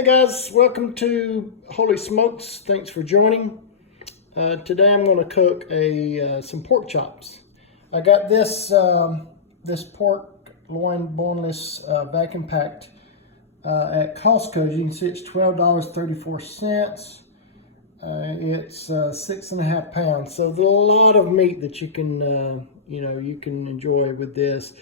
Hey guys, welcome to Holy Smokes. Thanks for joining. Today I'm going to cook some pork chops. I got this pork loin boneless vacuum packed at Costco. You can see it's $12.34. It's 6.5 pounds, so there's a lot of meat that you can you can enjoy with this.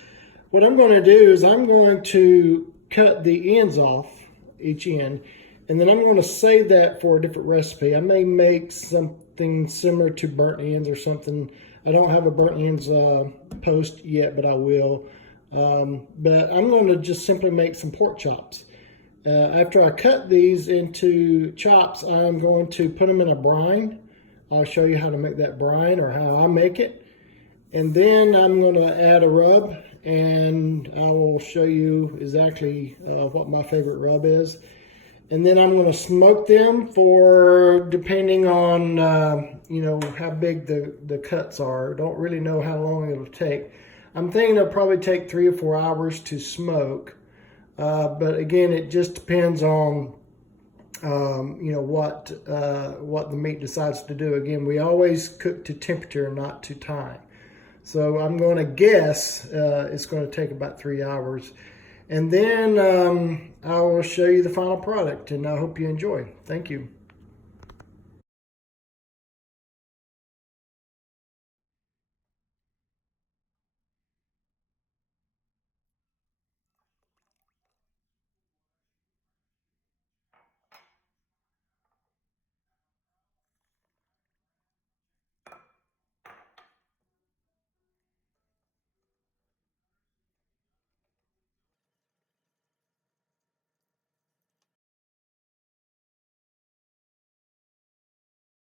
What I'm going to do is I'm going to cut the ends off each end, and then I'm going to save that for a different recipe. I may make something similar to burnt ends or something. I don't have a burnt ends post yet, but I will. But I'm going to just simply make some pork chops. After I cut these into chops, I'm going to put them in a brine. I'll show you how to make that brine, or how I make it. And then I'm going to add a rub, and I will show you exactly what my favorite rub is. And then I'm going to smoke them for, depending on how big the cuts are. Don't really know how long it'll take. I'm thinking it'll probably take 3 or 4 hours to smoke. But again, it just depends on what the meat decides to do. Again, we always cook to temperature, not to time. So I'm going to guess it's going to take about 3 hours. And then I will show you the final product, and I hope you enjoy. Thank you.